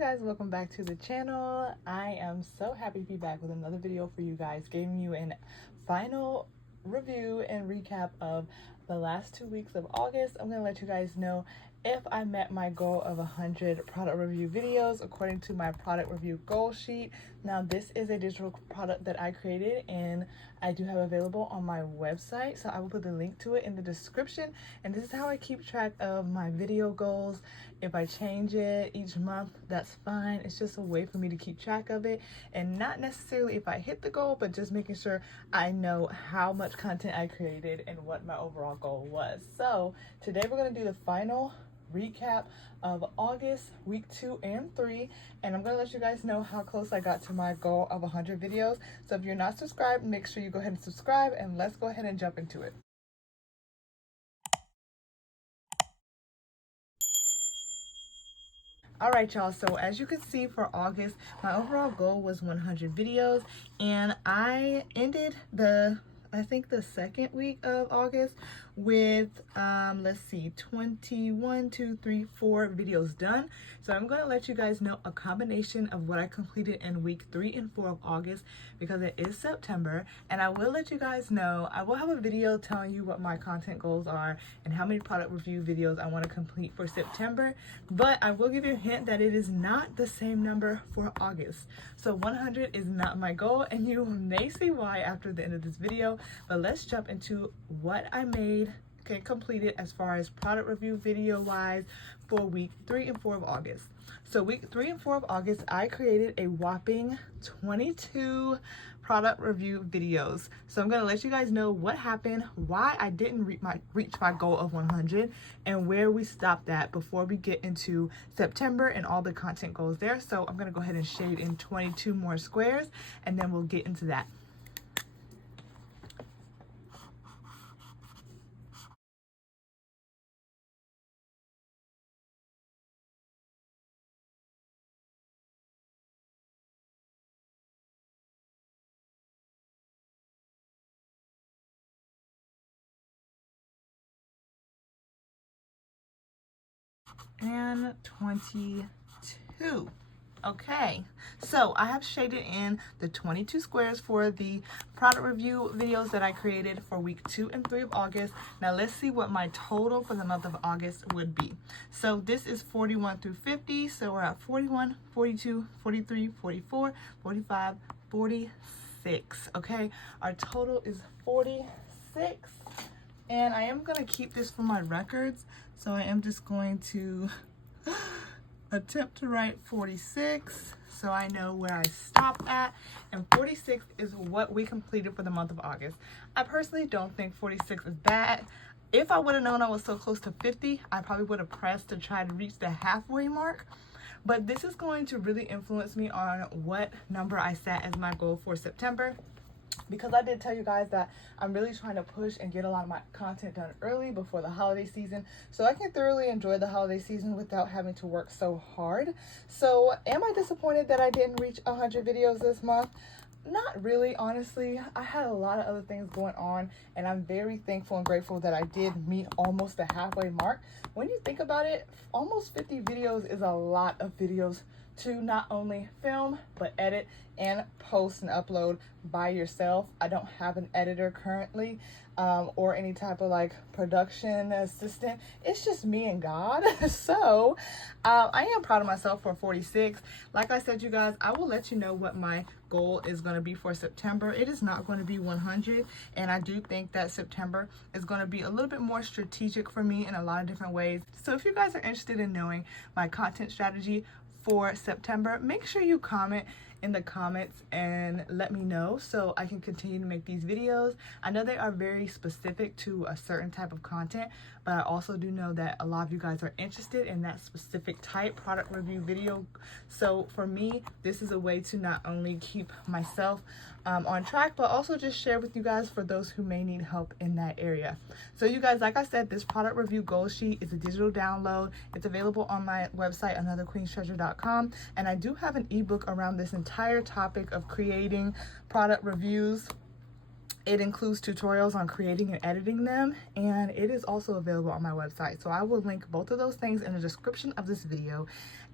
guys, welcome back to the channel. I am so happy to be back with another video for you guys, giving you an final review and recap of the last 2 weeks of August. I'm gonna let you guys know if I met my goal of 100 product review videos according to my product review goal sheet. Now this is a digital product that I created and I do have available on my website, so I will put the link to it in the description. And this is how I keep track of my video goals. If I change it each month, that's fine. It's just a way for me to keep track of it, and not necessarily if I hit the goal, but just making sure I know how much content I created and what my overall goal was. So today we're gonna do the final recap of August, week 2 and 3, and I'm gonna let you guys know how close I got to my goal of 100 videos. So if you're not subscribed, make sure you go ahead and subscribe, and let's go ahead and jump into it. All right, y'all, so as you can see for August, my overall goal was 100 videos, and I ended I think the second week of August with, let's see, 21, 2, 3, 4 videos done. So I'm gonna let you guys know a combination of what I completed in week 3 and 4 of August, because it is September, and I will let you guys know, I will have a video telling you what my content goals are and how many product review videos I want to complete for September, but I will give you a hint that it is not the same number for August. So 100 is not my goal, and you may see why after the end of this video. But let's jump into what I made, completed as far as product review video wise for week 3 and 4 of August. So week 3 and 4 of August, I created a whopping 22 product review videos. So I'm gonna let you guys know what happened, why I didn't reach my goal of 100, and where we stopped at before we get into September and all the content goals there. So I'm gonna go ahead and shade in 22 more squares, and then we'll get into that. And 22. Okay, so I have shaded in the 22 squares for the product review videos that I created for week 2 and 3 of August. Now let's see what my total for the month of August would be. So this is 41 through 50, so we're at 41, 42, 43, 44, 45, 46. Okay, our total is 46, and I am gonna keep this for my records, so I am just going to attempt to write 46 so I know where I stopped at, and 46 is what we completed for the month of August. I personally don't think 46 is bad. If I would have known I was so close to 50, I probably would have pressed to try to reach the halfway mark, but this is going to really influence me on what number I set as my goal for September, because I did tell you guys that I'm really trying to push and get a lot of my content done early before the holiday season, so I can thoroughly enjoy the holiday season without having to work so hard. So am I disappointed that I didn't reach 100 videos this month? Not really, honestly. I had a lot of other things going on, and I'm very thankful and grateful that I did meet almost the halfway mark. When you think about it, almost 50 videos is a lot of videos to not only film but edit and post and upload by yourself. I don't have an editor currently, or any type of like production assistant. It's just me and God. So I am proud of myself for 46. Like I said, you guys, I will let you know what my goal is going to be for September. It is not going to be 100, and I do think that September is going to be a little bit more strategic for me in a lot of different ways. So if you guys are interested in knowing my content strategy for September, make sure you comment in the comments and let me know so I can continue to make these videos. I know they are very specific to a certain type of content, but I also do know that a lot of you guys are interested in that specific type product review video. So for me, this is a way to not only keep myself on track, but also just share with you guys for those who may need help in that area. So you guys, like I said, this product review goal sheet is a digital download. It's available on my website, anotherqueenstreasure.com, and I do have an ebook around this entire topic of creating product reviews. It includes tutorials on creating and editing them, and it is also available on my website. So I will link both of those things in the description of this video.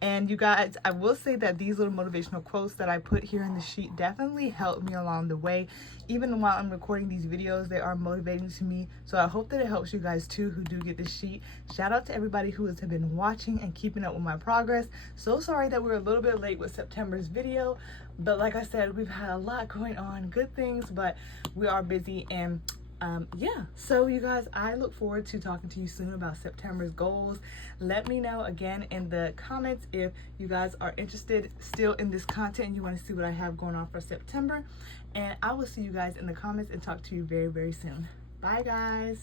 And you guys, I will say that these little motivational quotes that I put here in the sheet definitely helped me along the way. Even while I'm recording these videos, they are motivating to me. So I hope that it helps you guys too who do get the sheet. Shout out to everybody who has been watching and keeping up with my progress. So sorry that we're a little bit late with September's video, but like I said, we've had a lot going on, good things, but we are busy. And yeah, so you guys, I look forward to talking to you soon about September's goals. Let me know again in the comments if you guys are interested still in this content and you want to see what I have going on for September. And I will see you guys in the comments and talk to you very, very soon. Bye, guys.